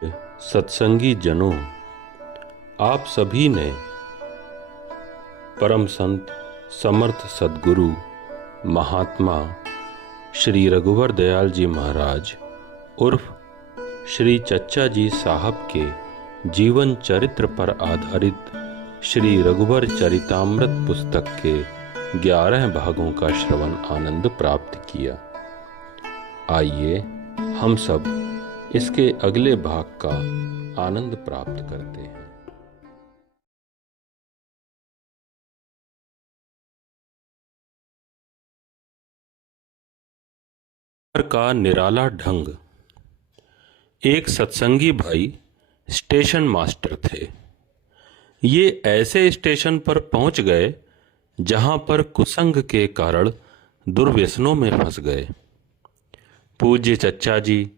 सत्संगी जनों, आप सभी ने परम संत समर्थ सद्गुरु महात्मा श्री रघुवर दयाल जी महाराज उर्फ श्री चच्चा जी साहब के जीवन चरित्र पर आधारित श्री रघुवर चरितामृत पुस्तक के 11 भागों का श्रवण आनंद प्राप्त किया। आइए हम सब इसके अगले भाग का आनंद प्राप्त करते हैं। का निराला ढंग। एक सत्संगी भाई स्टेशन मास्टर थे। ये ऐसे स्टेशन पर पहुंच गए जहां पर कुसंग के कारण दुर्व्यसनों में फंस गए। पूज्य चच्चा जी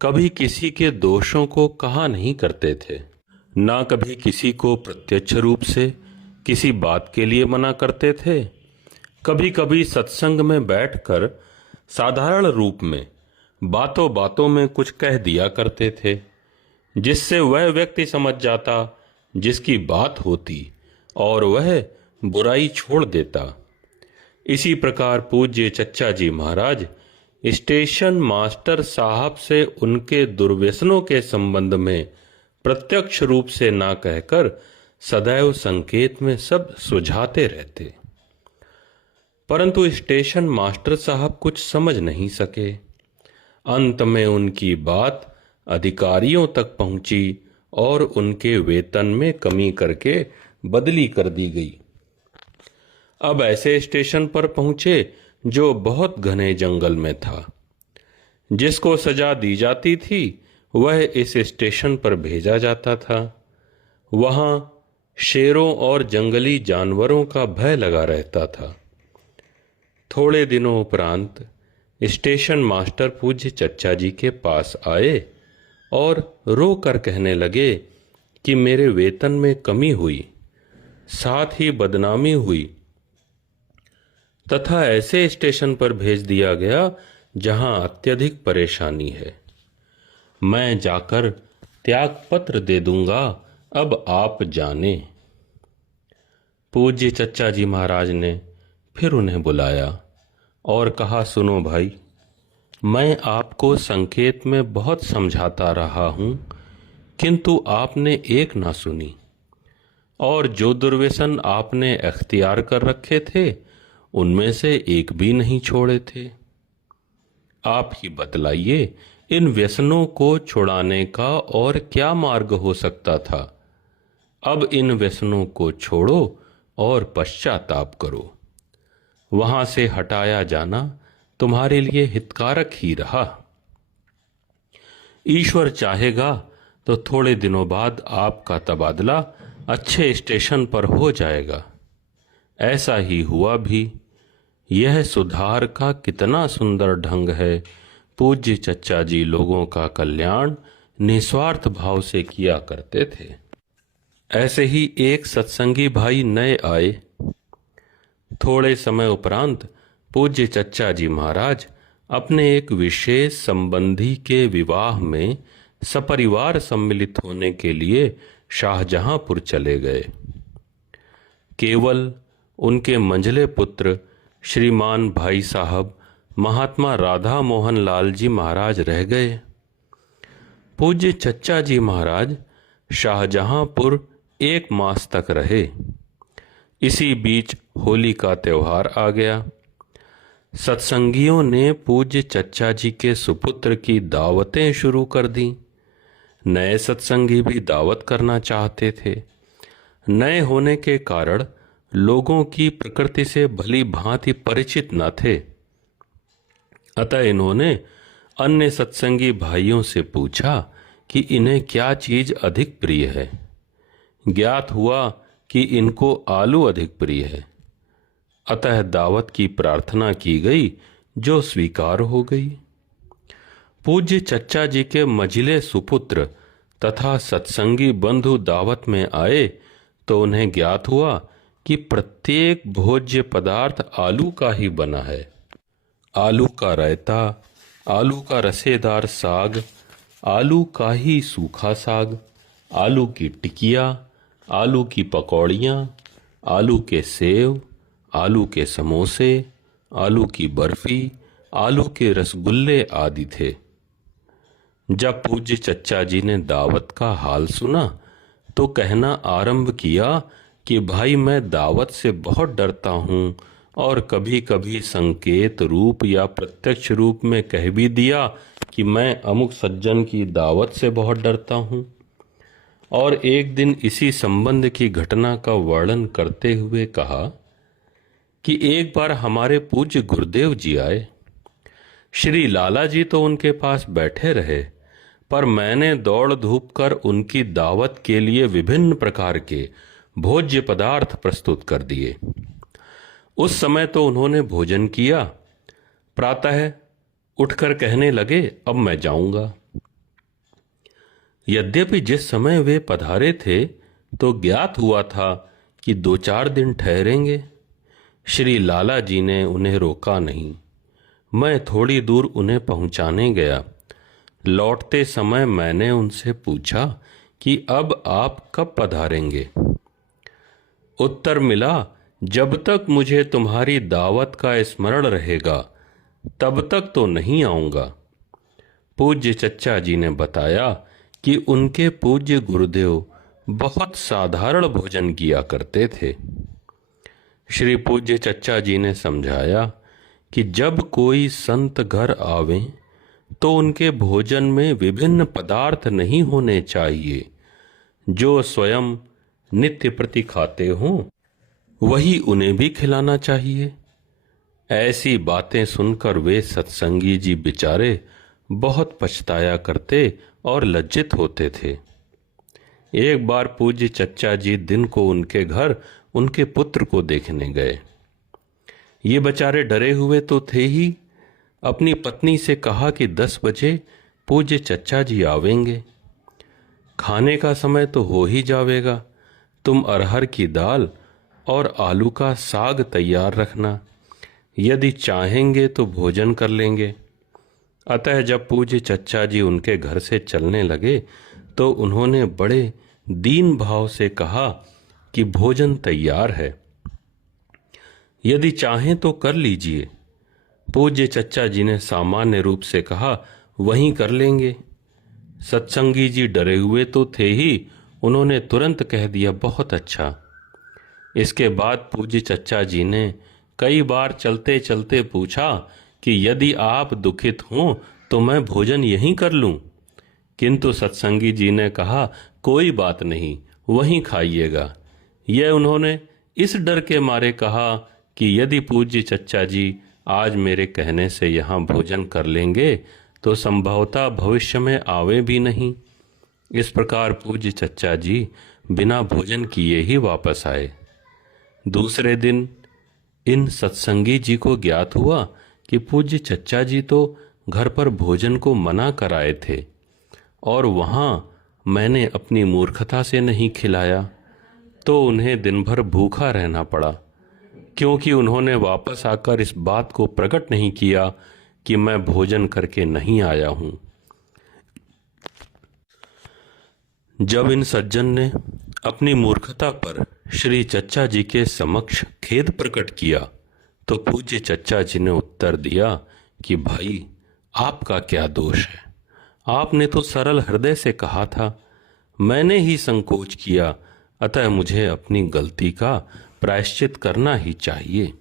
कभी किसी के दोषों को कहा नहीं करते थे, ना कभी किसी को प्रत्यक्ष रूप से किसी बात के लिए मना करते थे। कभी कभी सत्संग में बैठकर साधारण रूप में बातों बातों में कुछ कह दिया करते थे, जिससे वह व्यक्ति समझ जाता जिसकी बात होती और वह बुराई छोड़ देता। इसी प्रकार पूज्य चच्चा जी महाराज स्टेशन मास्टर साहब से उनके दुर्व्यसनों के संबंध में प्रत्यक्ष रूप से ना कहकर सदैव संकेत में सब सुझाते रहते, परंतु स्टेशन मास्टर साहब कुछ समझ नहीं सके। अंत में उनकी बात अधिकारियों तक पहुंची और उनके वेतन में कमी करके बदली कर दी गई। अब ऐसे स्टेशन पर पहुंचे जो बहुत घने जंगल में था। जिसको सजा दी जाती थी वह इस स्टेशन पर भेजा जाता था। वहां शेरों और जंगली जानवरों का भय लगा रहता था। थोड़े दिनों उपरांत स्टेशन मास्टर पूज्य चच्चा जी के पास आए और रो कर कहने लगे कि मेरे वेतन में कमी हुई, साथ ही बदनामी हुई तथा ऐसे स्टेशन पर भेज दिया गया जहां अत्यधिक परेशानी है। मैं जाकर त्याग पत्र दे दूंगा, अब आप जाने। पूज्य चच्चा जी महाराज ने फिर उन्हें बुलाया और कहा, सुनो भाई, मैं आपको संकेत में बहुत समझाता रहा हूं, किंतु आपने एक ना सुनी, और जो दुर्व्यसन आपने अख्तियार कर रखे थे उनमें से एक भी नहीं छोड़े थे। आप ही बतलाइए, इन व्यसनों को छुड़ाने का और क्या मार्ग हो सकता था। अब इन व्यसनों को छोड़ो और पश्चाताप करो। वहां से हटाया जाना तुम्हारे लिए हितकारक ही रहा। ईश्वर चाहेगा तो थोड़े दिनों बाद आपका तबादला अच्छे स्टेशन पर हो जाएगा। ऐसा ही हुआ भी। यह सुधार का कितना सुंदर ढंग है। पूज्य चच्चा जी लोगों का कल्याण निस्वार्थ भाव से किया करते थे। ऐसे ही एक सत्संगी भाई नए आए। थोड़े समय उपरांत पूज्य चच्चा जी महाराज अपने एक विशेष संबंधी के विवाह में सपरिवार सम्मिलित होने के लिए शाहजहांपुर चले गए। केवल उनके मंझले पुत्र श्रीमान भाई साहब महात्मा राधा मोहन लाल जी महाराज रह गए। पूज्य चच्चा जी महाराज शाहजहांपुर 1 मास तक रहे। इसी बीच होली का त्योहार आ गया। सत्संगियों ने पूज्य चच्चा जी के सुपुत्र की दावतें शुरू कर दी। नए सत्संगी भी दावत करना चाहते थे। नए होने के कारण लोगों की प्रकृति से भली भांति परिचित न थे। अतः इन्होंने अन्य सत्संगी भाइयों से पूछा कि इन्हें क्या चीज अधिक प्रिय है। ज्ञात हुआ कि इनको आलू अधिक प्रिय है। अतः दावत की प्रार्थना की गई, जो स्वीकार हो गई। पूज्य चच्चा जी के मझिले सुपुत्र तथा सत्संगी बंधु दावत में आए तो उन्हें ज्ञात हुआ कि प्रत्येक भोज्य पदार्थ आलू का ही बना है। आलू का रायता, आलू का रसेदार साग, आलू का ही सूखा साग, आलू की टिकिया, आलू की पकौड़ियाँ, आलू के सेव, आलू के समोसे, आलू की बर्फी, आलू के रसगुल्ले आदि थे। जब पूज्य चच्चा जी ने दावत का हाल सुना तो कहना आरंभ किया कि भाई मैं दावत से बहुत डरता हूँ और कभी कभी संकेत रूप या प्रत्यक्ष रूप में कह भी दिया कि मैं अमुक सज्जन की दावत से बहुत डरता हूँ। और एक दिन इसी संबंध की घटना का वर्णन करते हुए कहा कि एक बार हमारे पूज्य गुरुदेव जी आए। श्री लाला जी तो उनके पास बैठे रहे, पर मैंने दौड़ धूप कर उनकी दावत के लिए विभिन्न प्रकार के भोज्य पदार्थ प्रस्तुत कर दिए। उस समय तो उन्होंने भोजन किया। प्रातः उठकर कहने लगे, अब मैं जाऊंगा। यद्यपि जिस समय वे पधारे थे तो ज्ञात हुआ था कि 2-4 दिन ठहरेंगे। श्री लाला जी ने उन्हें रोका नहीं। मैं थोड़ी दूर उन्हें पहुंचाने गया। लौटते समय मैंने उनसे पूछा कि अब आप कब पधारेंगे। उत्तर मिला, जब तक मुझे तुम्हारी दावत का स्मरण रहेगा तब तक तो नहीं आऊंगा। पूज्य चच्चा जी ने बताया कि उनके पूज्य गुरुदेव बहुत साधारण भोजन किया करते थे। श्री पूज्य चच्चा जी ने समझाया कि जब कोई संत घर आवे तो उनके भोजन में विभिन्न पदार्थ नहीं होने चाहिए। जो स्वयं नित्य प्रति खाते हों वही उन्हें भी खिलाना चाहिए। ऐसी बातें सुनकर वे सत्संगी जी बेचारे बहुत पछताया करते और लज्जित होते थे। एक बार पूज्य चच्चा जी दिन को उनके घर उनके पुत्र को देखने गए। ये बेचारे डरे हुए तो थे ही। अपनी पत्नी से कहा कि 10 बजे पूज्य चच्चा जी आवेंगे। खाने का समय तो हो ही जावेगा, तुम अरहर की दाल और आलू का साग तैयार रखना, यदि चाहेंगे तो भोजन कर लेंगे। अतः जब पूज्य चच्चा जी उनके घर से चलने लगे तो उन्होंने बड़े दीन भाव से कहा कि भोजन तैयार है, यदि चाहें तो कर लीजिए। पूज्य चच्चा जी ने सामान्य रूप से कहा, वहीं कर लेंगे। सत्संगी जी डरे हुए तो थे ही, उन्होंने तुरंत कह दिया, बहुत अच्छा। इसके बाद पूज्य चच्चा जी ने कई बार चलते चलते पूछा कि यदि आप दुखित हों तो मैं भोजन यहीं कर लूं। किंतु सत्संगी जी ने कहा, कोई बात नहीं, वहीं खाइएगा। यह उन्होंने इस डर के मारे कहा कि यदि पूज्य चच्चा जी आज मेरे कहने से यहाँ भोजन कर लेंगे तो संभवतः भविष्य में आवे भी नहीं। इस प्रकार पूज्य चच्चा जी बिना भोजन किए ही वापस आए। दूसरे दिन इन सत्संगी जी को ज्ञात हुआ कि पूज्य चच्चा जी तो घर पर भोजन को मना कराए थे और वहाँ मैंने अपनी मूर्खता से नहीं खिलाया, तो उन्हें दिन भर भूखा रहना पड़ा, क्योंकि उन्होंने वापस आकर इस बात को प्रकट नहीं किया कि मैं भोजन करके नहीं आया हूं। जब इन सज्जन ने अपनी मूर्खता पर श्री चच्चा जी के समक्ष खेद प्रकट किया तो पूज्य चच्चा जी ने उत्तर दिया कि भाई, आपका क्या दोष है, आपने तो सरल हृदय से कहा था, मैंने ही संकोच किया, अतः मुझे अपनी गलती का प्रायश्चित करना ही चाहिए।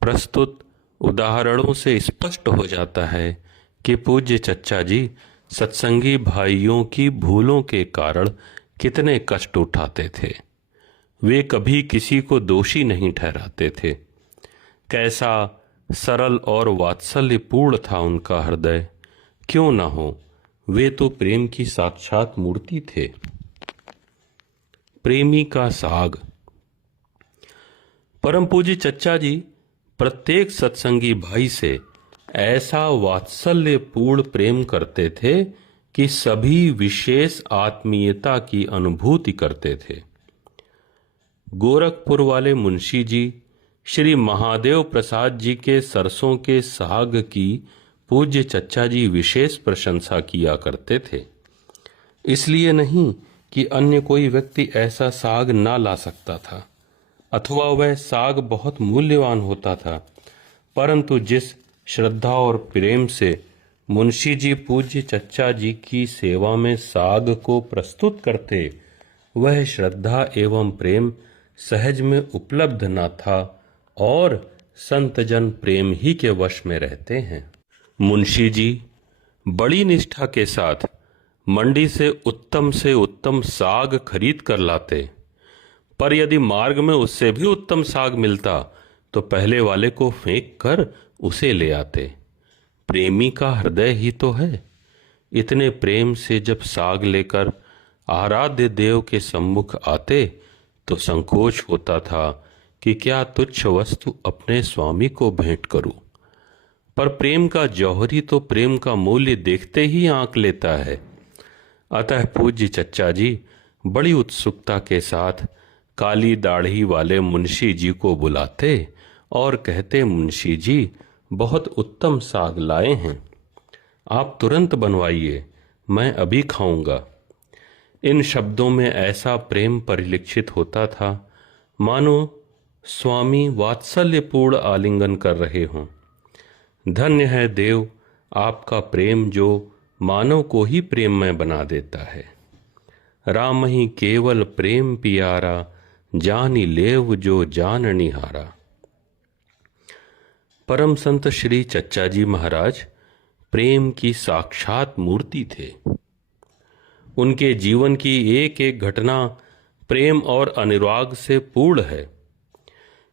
प्रस्तुत उदाहरणों से स्पष्ट हो जाता है कि पूज्य चच्चा जी सत्संगी भाइयों की भूलों के कारण कितने कष्ट उठाते थे। वे कभी किसी को दोषी नहीं ठहराते थे। कैसा सरल और वात्सल्यपूर्ण था उनका हृदय, क्यों न हो, वे तो प्रेम की साक्षात मूर्ति थे। प्रेमी का साग। परम पूज्य चच्चा जी प्रत्येक सत्संगी भाई से ऐसा वात्सल्यपूर्ण प्रेम करते थे कि सभी विशेष आत्मीयता की अनुभूति करते थे। गोरखपुर वाले मुंशी जी श्री महादेव प्रसाद जी के सरसों के साग की पूज्य चच्चा जी विशेष प्रशंसा किया करते थे। इसलिए नहीं कि अन्य कोई व्यक्ति ऐसा साग ना ला सकता था अथवा वह साग बहुत मूल्यवान होता था, परंतु जिस श्रद्धा और प्रेम से मुंशी जी पूज्य चच्चा जी की सेवा में साग को प्रस्तुत करते, वह श्रद्धा एवं प्रेम सहज में उपलब्ध न था और संतजन प्रेम ही के वश में रहते हैं। मुंशी जी बड़ी निष्ठा के साथ मंडी से उत्तम साग खरीद कर लाते, पर यदि मार्ग में उससे भी उत्तम साग मिलता तो पहले वाले को फेंक कर उसे ले आते। प्रेमी का हृदय ही तो है। इतने प्रेम से जब साग लेकर आराध्य देव के सम्मुख आते तो संकोच होता था कि क्या तुच्छ वस्तु अपने स्वामी को भेंट करूं, पर प्रेम का जौहरी तो प्रेम का मूल्य देखते ही आंक लेता है। अतः पूज्य चच्चा जी बड़ी उत्सुकता के साथ काली दाढ़ी वाले मुंशी जी को बुलाते और कहते, मुंशी जी बहुत उत्तम साग लाए हैं, आप तुरंत बनवाइए, मैं अभी खाऊंगा। इन शब्दों में ऐसा प्रेम परिलक्षित होता था मानो स्वामी वात्सल्यपूर्ण आलिंगन कर रहे हों। धन्य है देव आपका प्रेम जो मानव को ही प्रेममय बना देता है। राम ही केवल प्रेम पियारा, जानी लेव जो जान निहारा। परम संत श्री चच्चा जी महाराज प्रेम की साक्षात मूर्ति थे। उनके जीवन की एक एक घटना प्रेम और अनुराग से पूर्ण है।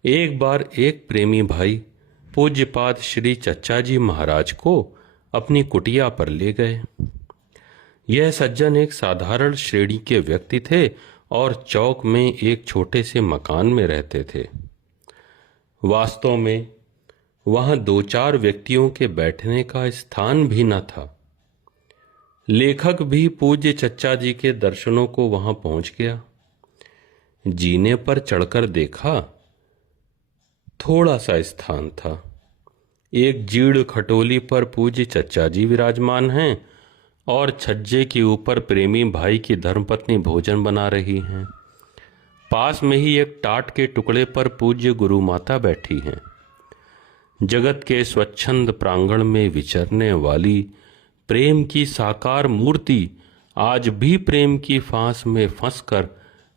एक बार एक प्रेमी भाई पूज्यपाद श्री चच्चा जी महाराज को अपनी कुटिया पर ले गए। यह सज्जन एक साधारण श्रेणी के व्यक्ति थे और चौक में एक छोटे से मकान में रहते थे। वास्तव में वहां 2-4 व्यक्तियों के बैठने का स्थान भी न था। लेखक भी पूज्य चच्चा जी के दर्शनों को वहां पहुंच गया। जीने पर चढ़कर देखा, थोड़ा सा स्थान था। एक जीर्ण खटोली पर पूज्य चच्चा जी विराजमान हैं और छज्जे के ऊपर प्रेमी भाई की धर्मपत्नी भोजन बना रही हैं। पास में ही एक टाट के टुकड़े पर पूज्य गुरु माता बैठी हैं। जगत के स्वच्छंद प्रांगण में विचरने वाली प्रेम की साकार मूर्ति आज भी प्रेम की फांस में फंसकर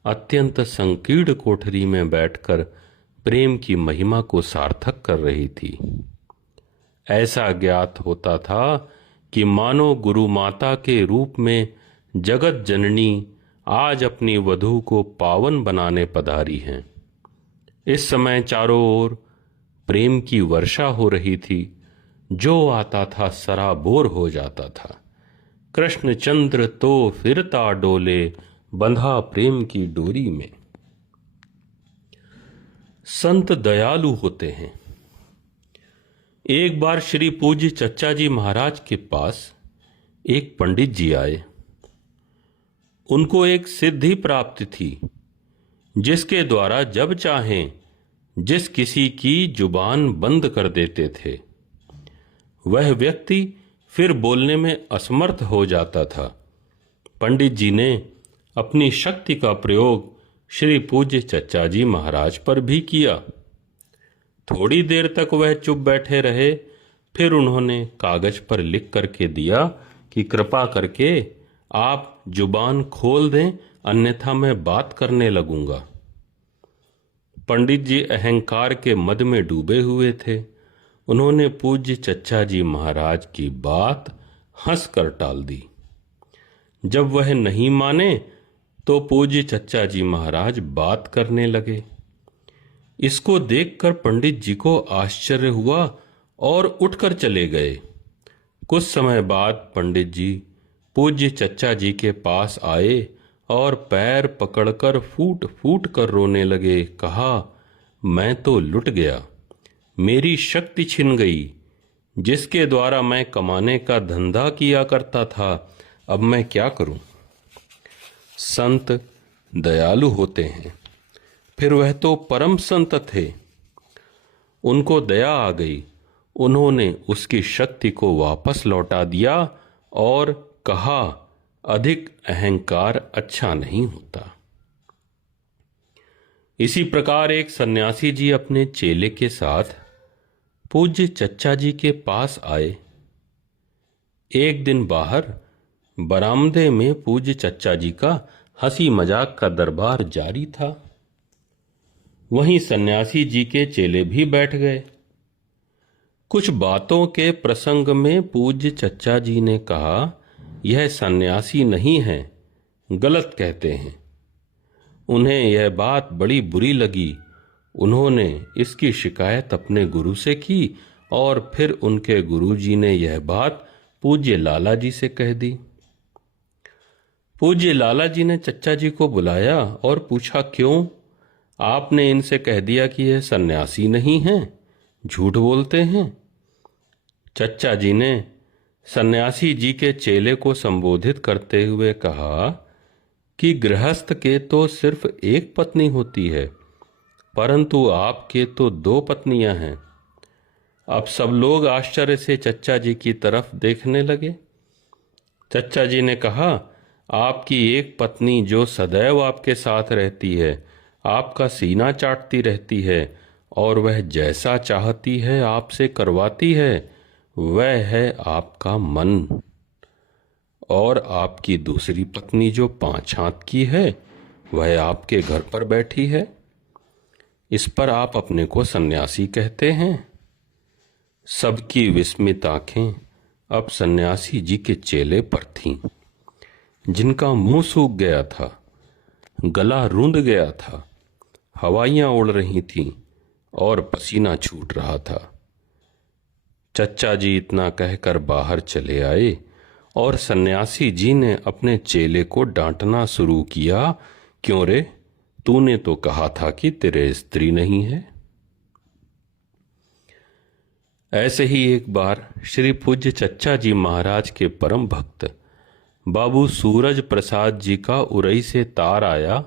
अत्यंत संकीर्ण कोठरी में बैठकर प्रेम की महिमा को सार्थक कर रही थी। ऐसा ज्ञात होता था कि मानो गुरु माता के रूप में जगत जननी आज अपनी वधू को पावन बनाने पधारी हैं। इस समय चारों ओर प्रेम की वर्षा हो रही थी। जो आता था सराबोर हो जाता था। कृष्णचंद्र तो फिरता डोले, बंधा प्रेम की डोरी में। संत दयालु होते हैं। एक बार श्री पूज्य चच्चा जी महाराज के पास एक पंडित जी आए। उनको एक सिद्धि प्राप्त थी जिसके द्वारा जब चाहें जिस किसी की जुबान बंद कर देते थे, वह व्यक्ति फिर बोलने में असमर्थ हो जाता था। पंडित जी ने अपनी शक्ति का प्रयोग श्री पूज्य चच्चा जी महाराज पर भी किया। थोड़ी देर तक वह चुप बैठे रहे। फिर उन्होंने कागज पर लिख करके दिया कि कृपा करके आप जुबान खोल दें, अन्यथा मैं बात करने लगूंगा। पंडित जी अहंकार के मद में डूबे हुए थे। उन्होंने पूज्य चच्चा जी महाराज की बात हंसकर टाल दी। जब वह नहीं माने तो पूज्य चच्चा जी महाराज बात करने लगे। इसको देखकर पंडित जी को आश्चर्य हुआ और उठकर चले गए। कुछ समय बाद पंडित जी पूज्य चच्चा जी के पास आए और पैर पकड़कर फूट फूट कर रोने लगे। कहा, मैं तो लुट गया, मेरी शक्ति छिन गई। जिसके द्वारा मैं कमाने का धंधा किया करता था, अब मैं क्या करूं? संत दयालु होते हैं। फिर वह तो परम संत थे। उनको दया आ गई। उन्होंने उसकी शक्ति को वापस लौटा दिया और कहा, अधिक अहंकार अच्छा नहीं होता। इसी प्रकार एक सन्यासी जी अपने चेले के साथ पूज्य चच्चा जी के पास आए। एक दिन बाहर बरामदे में पूज्य चच्चा जी का हंसी मजाक का दरबार जारी था। वहीं सन्यासी जी के चेले भी बैठ गए। कुछ बातों के प्रसंग में पूज्य चच्चा जी ने कहा, यह सन्यासी नहीं है, गलत कहते हैं। उन्हें यह बात बड़ी बुरी लगी। उन्होंने इसकी शिकायत अपने गुरु से की और फिर उनके गुरुजी ने यह बात पूज्य लाला जी से कह दी। पूज्य लाला जी ने चच्चा जी को बुलाया और पूछा, क्यों? आपने इनसे कह दिया कि यह सन्यासी नहीं हैं, झूठ बोलते हैं। चच्चा जी ने सन्यासी जी के चेले को संबोधित करते हुए कहा कि गृहस्थ के तो सिर्फ एक पत्नी होती है, परंतु आपके तो 2 पत्नियां हैं। अब सब लोग आश्चर्य से चच्चा जी की तरफ देखने लगे। चच्चा जी ने कहा, आपकी एक पत्नी जो सदैव आपके साथ रहती है, आपका सीना चाटती रहती है और वह जैसा चाहती है आपसे करवाती है, वह है आपका मन। और आपकी दूसरी पत्नी जो 5 हाथ की है, वह आपके घर पर बैठी है। इस पर आप अपने को सन्यासी कहते हैं। सबकी विस्मित आंखें अब सन्यासी जी के चेले पर थीं, जिनका मुंह सूख गया था, गला रूंध गया था, हवाइयां उड़ रही थीं और पसीना छूट रहा था। चच्चा जी इतना कहकर बाहर चले आए और सन्यासी जी ने अपने चेले को डांटना शुरू किया, क्यों रे, तूने तो कहा था कि तेरे स्त्री नहीं है। ऐसे ही एक बार श्री पूज्य चच्चा जी महाराज के परम भक्त बाबू सूरज प्रसाद जी का उरई से तार आया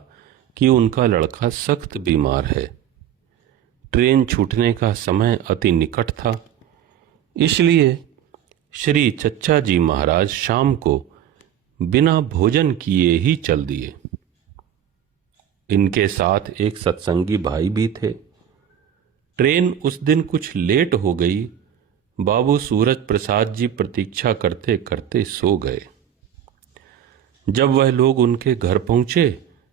कि उनका लड़का सख्त बीमार है। ट्रेन छूटने का समय अति निकट था, इसलिए श्री चच्चा जी महाराज शाम को बिना भोजन किए ही चल दिए। इनके साथ एक सत्संगी भाई भी थे। ट्रेन उस दिन कुछ लेट हो गई। बाबू सूरज प्रसाद जी प्रतीक्षा करते करते सो गए। जब वह लोग उनके घर पहुंचे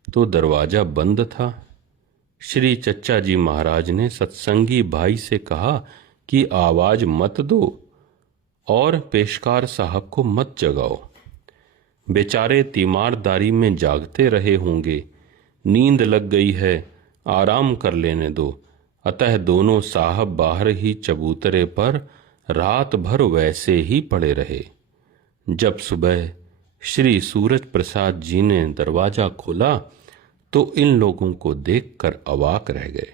तो दरवाजा बंद था। श्री चच्चा जी महाराज ने सत्संगी भाई से कहा कि आवाज मत दो और पेशकार साहब को मत जगाओ। बेचारे तीमारदारी में जागते रहे होंगे, नींद लग गई है, आराम कर लेने दो। अतः दोनों साहब बाहर ही चबूतरे पर रात भर वैसे ही पड़े रहे। जब सुबह श्री सूरज प्रसाद जी ने दरवाजा खोला तो इन लोगों को देखकर अवाक रह गए।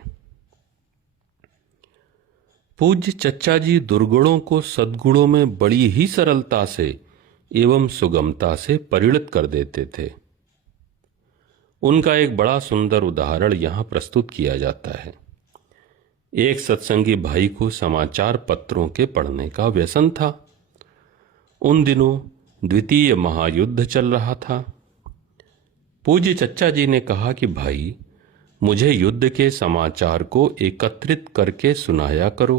पूज्य चच्चा जी दुर्गुणों को सद्गुणों में बड़ी ही सरलता से एवं सुगमता से परिणत कर देते थे। उनका एक बड़ा सुंदर उदाहरण यहां प्रस्तुत किया जाता है। एक सत्संगी भाई को समाचार पत्रों के पढ़ने का व्यसन था। उन दिनों द्वितीय महायुद्ध चल रहा था। पूज्य चच्चा जी ने कहा कि भाई, मुझे युद्ध के समाचार को एकत्रित करके सुनाया करो।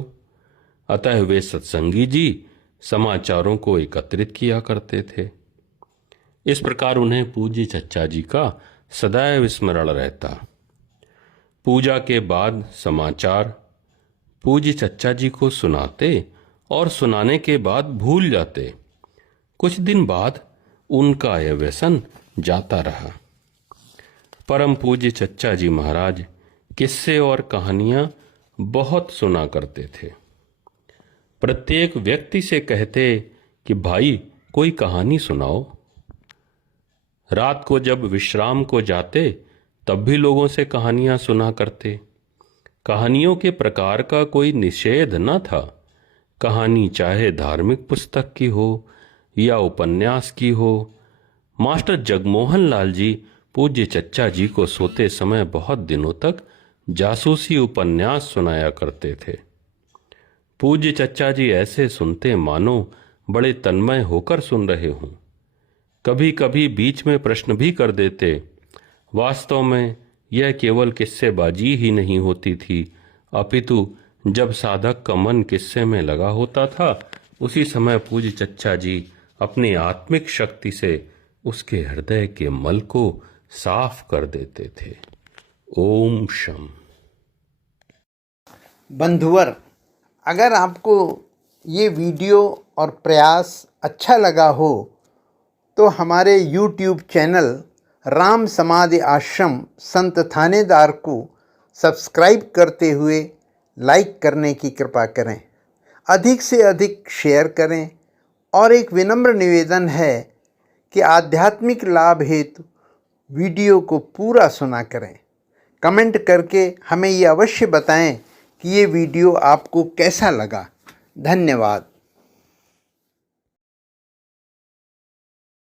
अतः वे सत्संगी जी समाचारों को एकत्रित किया करते थे। इस प्रकार उन्हें पूज्य चच्चा जी का सदैव स्मरण रहता। पूजा के बाद समाचार पूज्य चच्चा जी को सुनाते और सुनाने के बाद भूल जाते। कुछ दिन बाद उनका यह व्यसन जाता रहा। परम पूज्य चच्चा जी महाराज किस्से और कहानियां बहुत सुना करते थे। प्रत्येक व्यक्ति से कहते कि भाई कोई कहानी सुनाओ। रात को जब विश्राम को जाते तब भी लोगों से कहानियां सुना करते। कहानियों के प्रकार का कोई निषेध न था। कहानी चाहे धार्मिक पुस्तक की हो या उपन्यास की हो। मास्टर जगमोहन लाल जी पूज्य चच्चा जी को सोते समय बहुत दिनों तक जासूसी उपन्यास सुनाया करते थे। पूज्य चच्चा जी ऐसे सुनते मानो बड़े तन्मय होकर सुन रहे हों। कभी कभी बीच में प्रश्न भी कर देते। वास्तव में यह केवल किस्सेबाजी ही नहीं होती थी, अपितु जब साधक का मन किस्से में लगा होता था, उसी समय पूज्य चच्चा जी अपनी आत्मिक शक्ति से उसके हृदय के मल को साफ कर देते थे। ओम शम। बंधुवर, अगर आपको ये वीडियो और प्रयास अच्छा लगा हो तो हमारे YouTube चैनल राम समाधि आश्रम संत थानेदार को सब्सक्राइब करते हुए लाइक करने की कृपा करें, अधिक से अधिक शेयर करें और एक विनम्र निवेदन है कि आध्यात्मिक लाभ हेतु वीडियो को पूरा सुना करें। कमेंट करके हमें ये अवश्य बताएं कि ये वीडियो आपको कैसा लगा। धन्यवाद।